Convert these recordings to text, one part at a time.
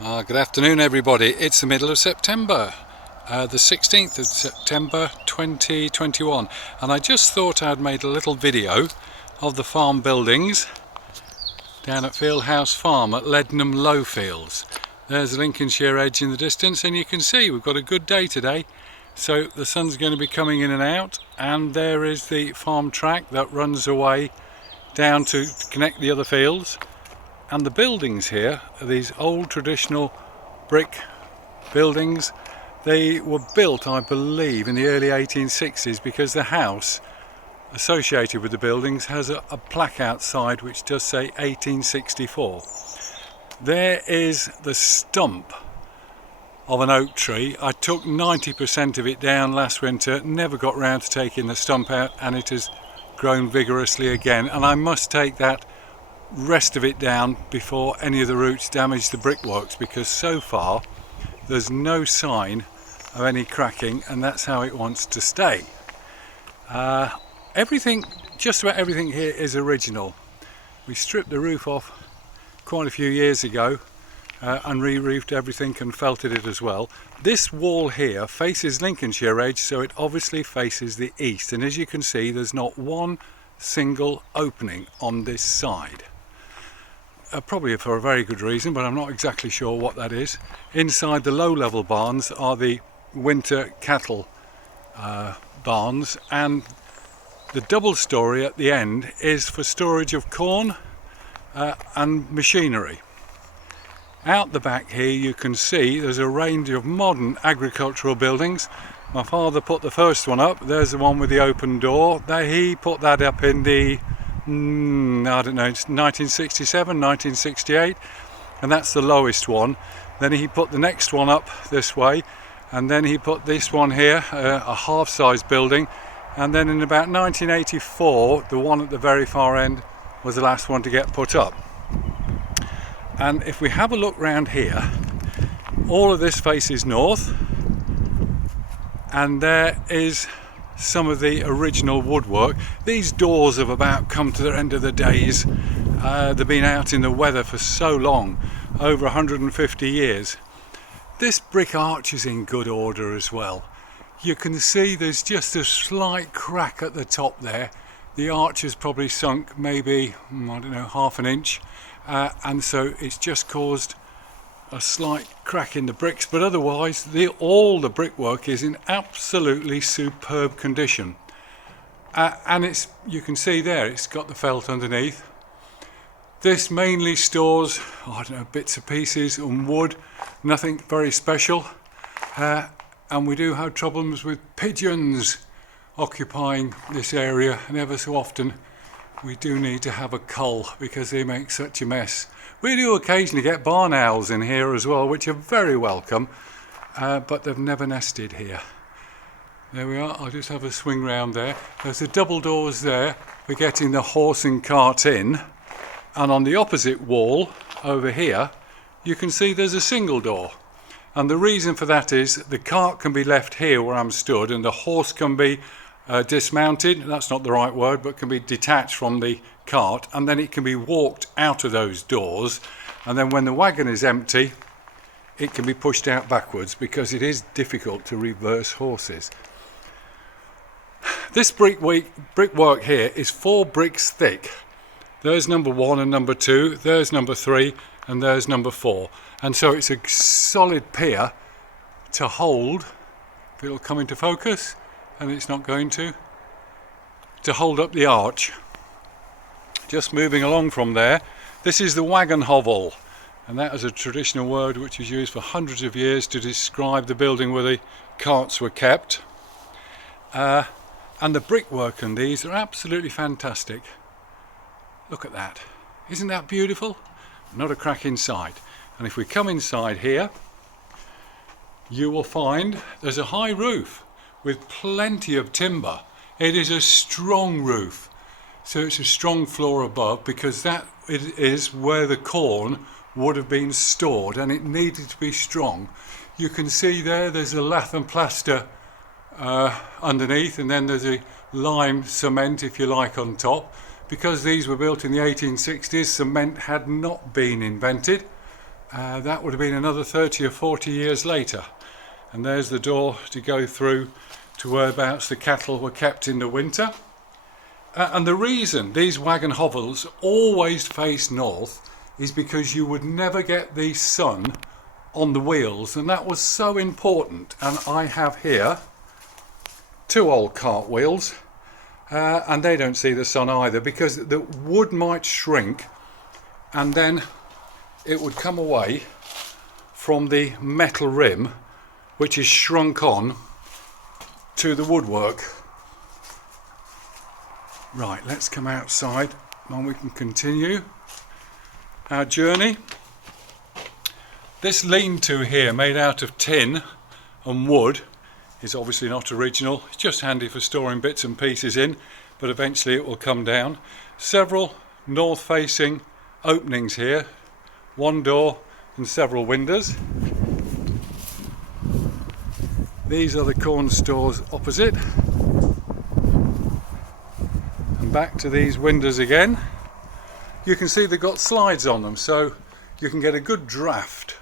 Good afternoon everybody. It's the middle of September, the 16th of September 2021, and I just thought I'd made a little video of the farm buildings down at Fieldhouse Farm at Leadenham Lowfields. There's the Lincolnshire Edge in the distance, and you can see we've got a good day today, so the sun's going to be coming in and out, and there is the farm track that runs away down to connect the other fields. And the buildings here are these old traditional brick buildings. They were built, I believe, in the early 1860s because the house associated with the buildings has a plaque outside which does say 1864. There is the stump of an oak tree. I took 90% of it down last winter, never got round to taking the stump out, and it has grown vigorously again, and I must take that rest of it down before any of the roots damage the brickworks, because so far there's no sign of any cracking, and that's how it wants to stay. Just about everything here is original. We stripped the roof off quite a few years ago and re-roofed everything and felted it as well. This wall here faces Lincolnshire Edge, so it obviously faces the east, and as you can see there's not one single opening on this side. Probably for a very good reason, but I'm not exactly sure what that is. Inside the low-level barns are the winter cattle barns, and the double story at the end is for storage of corn and machinery. Out the back here you can see there's a range of modern agricultural buildings. My father put the first one up. There's the one with the open door. He put that up in the I don't know, it's 1967, 1968, and that's the lowest one. Then he put the next one up this way, and then he put this one here, a half-size building, and then in about 1984 the one at the very far end was the last one to get put up. And if we have a look round here, all of this faces north, and there is some of the original woodwork. These doors have about come to their end of the days. They've been out in the weather for so long, over 150 years. This brick arch is in good order as well. You can see there's just a slight crack at the top there. The arch has probably sunk maybe, I don't know, half an inch, and so it's just caused a slight crack in the bricks, but otherwise all the brickwork is in absolutely superb condition, and you can see there it's got the felt underneath. This mainly stores, I don't know, bits and pieces and wood, nothing very special, and we do have problems with pigeons occupying this area, and ever so often we do need to have a cull because they make such a mess. We do occasionally get barn owls in here as well, which are very welcome, but they've never nested here. There we are. I'll just have a swing round there. There's the double doors there for getting the horse and cart in, and on the opposite wall over here you can see there's a single door, and the reason for that is the cart can be left here where I'm stood, and the horse can be dismounted, that's not the right word, but can be detached from the cart, and then it can be walked out of those doors, and then when the wagon is empty it can be pushed out backwards because it is difficult to reverse horses. This brickwork here is 4 bricks thick. There's number 1 and number 2, there's number 3, and there's number 4, and so it's a solid pier to hold, if it'll come into focus, and it's not going to hold up the arch. Just moving along from there, this is the wagon hovel, and that is a traditional word which is used for hundreds of years to describe the building where the carts were kept. And the brickwork on these are absolutely fantastic. Look at that. Isn't that beautiful? Not a crack inside. And if we come inside here, you will find there's a high roof with plenty of timber. It is a strong roof, so it's a strong floor above, because that is where the corn would have been stored, and it needed to be strong. You can see there's a lath and plaster underneath, and then there's a lime cement, if you like, on top. Because these were built in the 1860s, cement had not been invented, That would have been another 30 or 40 years later. And there's the door to go through to whereabouts the cattle were kept in the winter. And the reason these wagon hovels always face north is because you would never get the sun on the wheels, and that was so important. And I have here 2 old cart wheels, and they don't see the sun either, because the wood might shrink and then it would come away from the metal rim, which is shrunk on to the woodwork. Right, let's come outside and we can continue our journey. This lean-to here, made out of tin and wood, is obviously not original. It's just handy for storing bits and pieces in, but eventually it will come down. Several north-facing openings here, 1 door and several windows. These are the corn stores opposite. And back to these windows again. You can see they've got slides on them, so you can get a good draft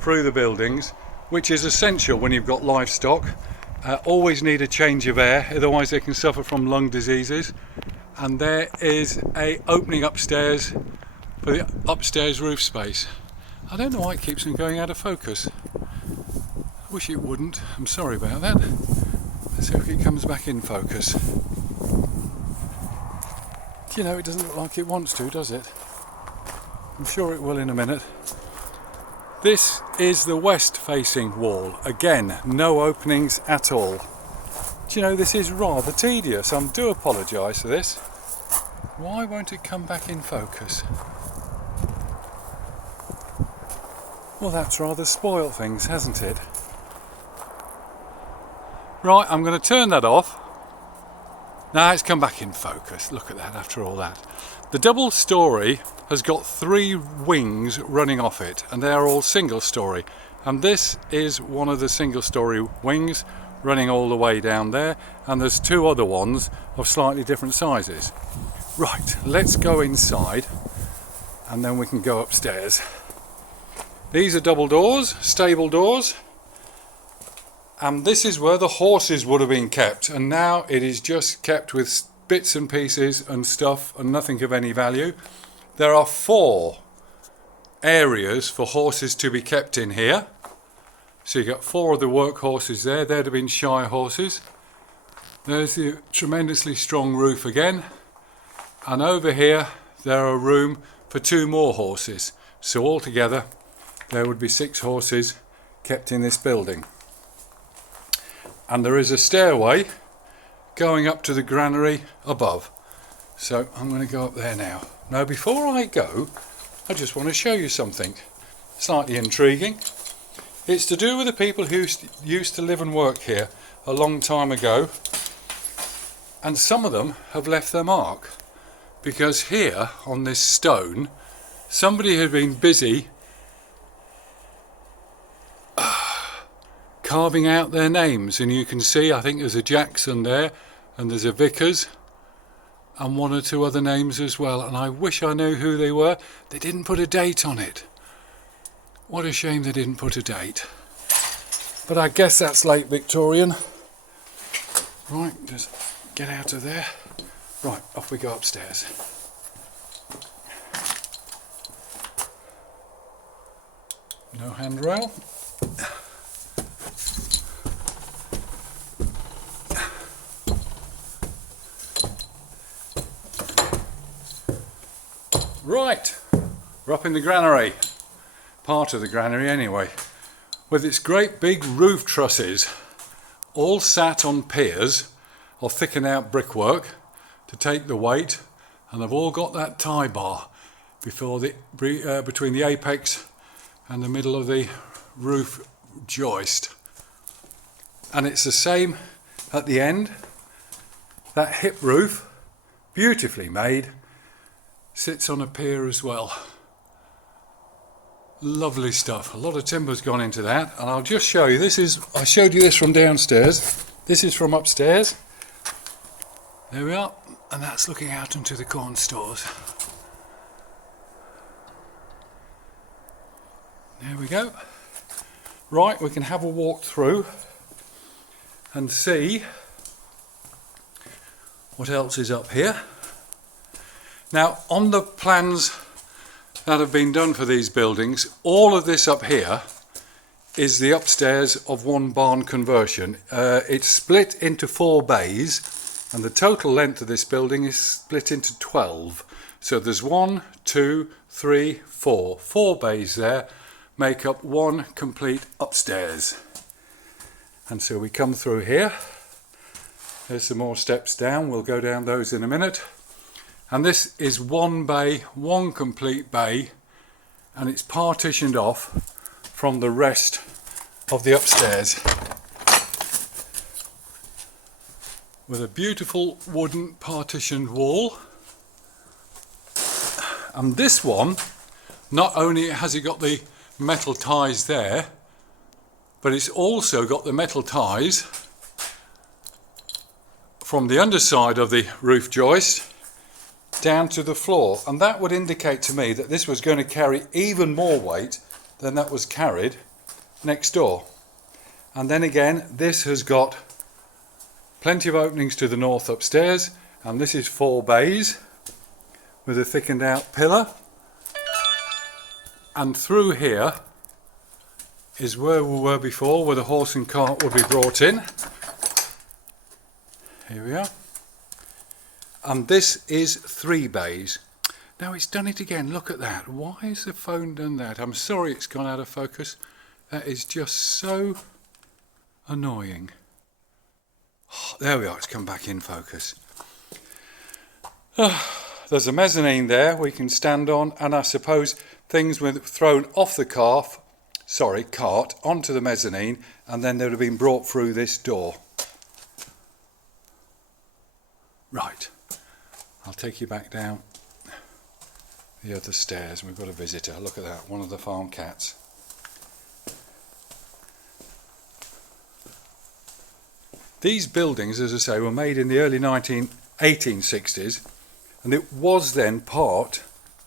through the buildings, which is essential when you've got livestock. Always need a change of air, otherwise they can suffer from lung diseases. And there is a opening upstairs for the upstairs roof space. I don't know why it keeps on going out of focus. I wish it wouldn't. I'm sorry about that. Let's hope it comes back in focus. You know, it doesn't look like it wants to, does it? I'm sure it will in a minute. This is the west-facing wall. Again, no openings at all. Do you know, this is rather tedious. I do apologise for this. Why won't it come back in focus? Well, that's rather spoiled things, hasn't it? Right, I'm going to turn that off. Now it's come back in focus. Look at that after all that. The double story has got 3 wings running off it, and they are all single story. And this is one of the single story wings running all the way down there, and there's 2 other ones of slightly different sizes. Right, let's go inside and then we can go upstairs. These are double doors, stable doors. And this is where the horses would have been kept, and now it is just kept with bits and pieces and stuff and nothing of any value. There are 4 areas for horses to be kept in here. So you've got 4 of the work horses there. They'd have been Shire horses. There's the tremendously strong roof again. And over here there are room for 2 more horses. So altogether there would be 6 horses kept in this building. And there is a stairway going up to the granary above. So I'm going to go up there now. Now before I go, I just want to show you something slightly intriguing. It's to do with the people who used to live and work here a long time ago. And some of them have left their mark. Because here on this stone, somebody had been busy carving out their names, and you can see, I think there's a Jackson there, and there's a Vickers, and 1 or 2 other names as well, and I wish I knew who they were. They didn't put a date on it. What a shame they didn't put a date. But I guess that's late Victorian. Right, just get out of there. Right, off we go upstairs. No handrail. Right, we're up in the granary, part of the granary anyway, with its great big roof trusses, all sat on piers of thickened out brickwork to take the weight, and they've all got that tie bar between the apex and the middle of the roof joist. And it's the same at the end. That hip roof, beautifully made, sits on a pier as well. Lovely stuff. A lot of timber's gone into that, and I'll just show you. I showed you this from downstairs. This is from upstairs. There we are, and that's looking out into the corn stores. There we go. Right, we can have a walk through and see what else is up here. Now, on the plans that have been done for these buildings, all of this up here is the upstairs of one barn conversion. It's split into 4 bays, and the total length of this building is split into 12. So there's 1, 2, 3, 4. 4 bays there make up one complete upstairs. And so we come through here. There's some more steps down. We'll go down those in a minute. And this is 1 bay, 1 complete bay, and it's partitioned off from the rest of the upstairs with a beautiful wooden partitioned wall. And this one, not only has it got the metal ties there, but it's also got the metal ties from the underside of the roof joist down to the floor, and that would indicate to me that this was going to carry even more weight than that was carried next door. And then again, this has got plenty of openings to the north upstairs, and this is 4 bays with a thickened out pillar. And through here is where we were before, where the horse and cart would be brought in. Here we are. And this is 3 bays. Now it's done it again, look at that. Why has the phone done that? I'm sorry it's gone out of focus. That is just so annoying. Oh, there we are, it's come back in focus. There's a mezzanine there we can stand on, and I suppose things were thrown off the cart onto the mezzanine, and then they would have been brought through this door. Right, I'll take you back down the other stairs. We've got a visitor, look at that, one of the farm cats. These buildings, as I say, were made in the early 1860s, and it was then part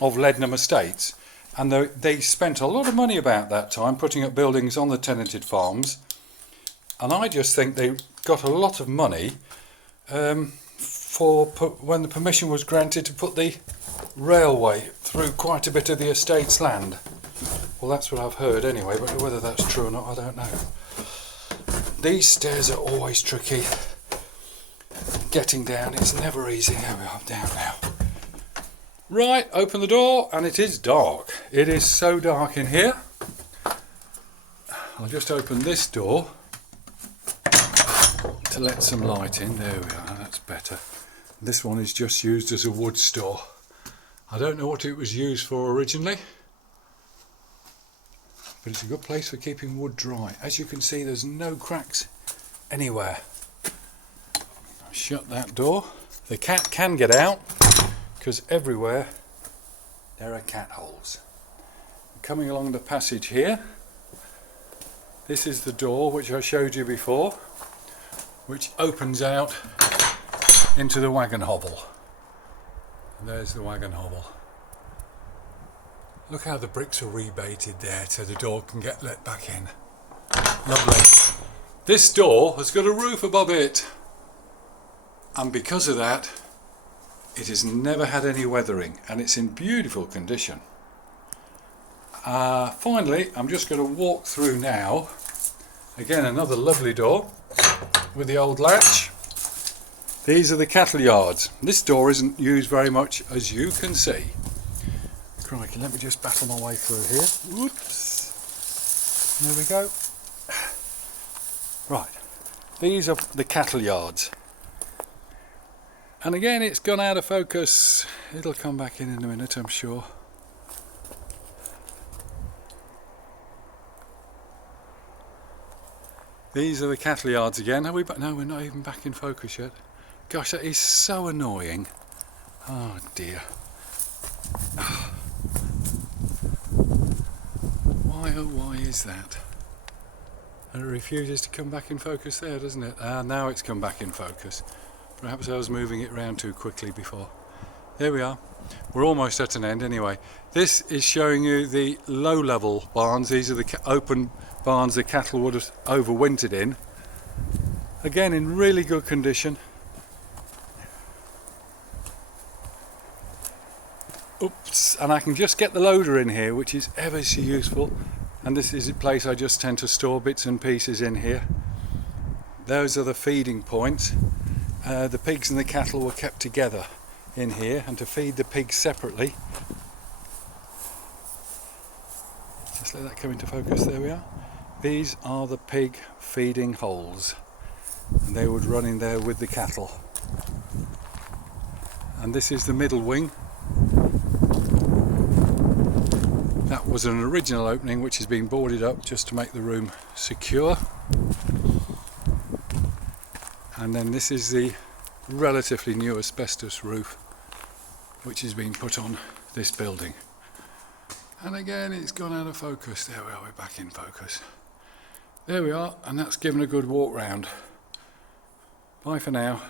of Leadenham Estates, and they spent a lot of money about that time putting up buildings on the tenanted farms, and I just think they got a lot of money for when the permission was granted to put the railway through quite a bit of the estate's land. Well, that's what I've heard anyway, but whether that's true or not, I don't know. These stairs are always tricky. Getting down, it's never easy. There we are, down now. Right, open the door, and it is dark. It is so dark in here. I'll just open this door to let some light in. There we are, that's better. This one is just used as a wood store. I don't know what it was used for originally, but it's a good place for keeping wood dry. As you can see, there's no cracks anywhere. Shut that door. The cat can get out because everywhere there are cat holes. Coming along the passage here, this is the door which I showed you before, which opens out into the wagon hobble. And there's the wagon hobble. Look how the bricks are rebaited there so the door can get let back in. Lovely. This door has got a roof above it, and because of that it has never had any weathering, and it's in beautiful condition. Finally, I'm just going to walk through now. Again, another lovely door with the old latch. These are the cattle yards. This door isn't used very much, as you can see. Crikey, let me just battle my way through here. Whoops. There we go. Right, these are the cattle yards. And again, it's gone out of focus. It'll come back in a minute, I'm sure. These are the cattle yards again. Are we back? No, we're not even back in focus yet. Gosh, that is so annoying. Oh dear. Why, oh why is that? And it refuses to come back in focus there, doesn't it? Now it's come back in focus. Perhaps I was moving it round too quickly before. Here we are. We're almost at an end anyway. This is showing you the low-level barns. These are the open barns the cattle would have overwintered in. Again, in really good condition. Oops, and I can just get the loader in here, which is ever so useful. And this is a place I just tend to store bits and pieces in here. Those are the feeding points. The pigs and the cattle were kept together in here, and to feed the pigs separately, just let that come into focus, there we are. These are the pig feeding holes, and they would run in there with the cattle. And this is the middle wing. That was an original opening which has been boarded up just to make the room secure. And then this is the relatively new asbestos roof which has been put on this building. And again, it's gone out of focus. There we are, we're back in focus. There we are, and that's given a good walk round. Bye for now.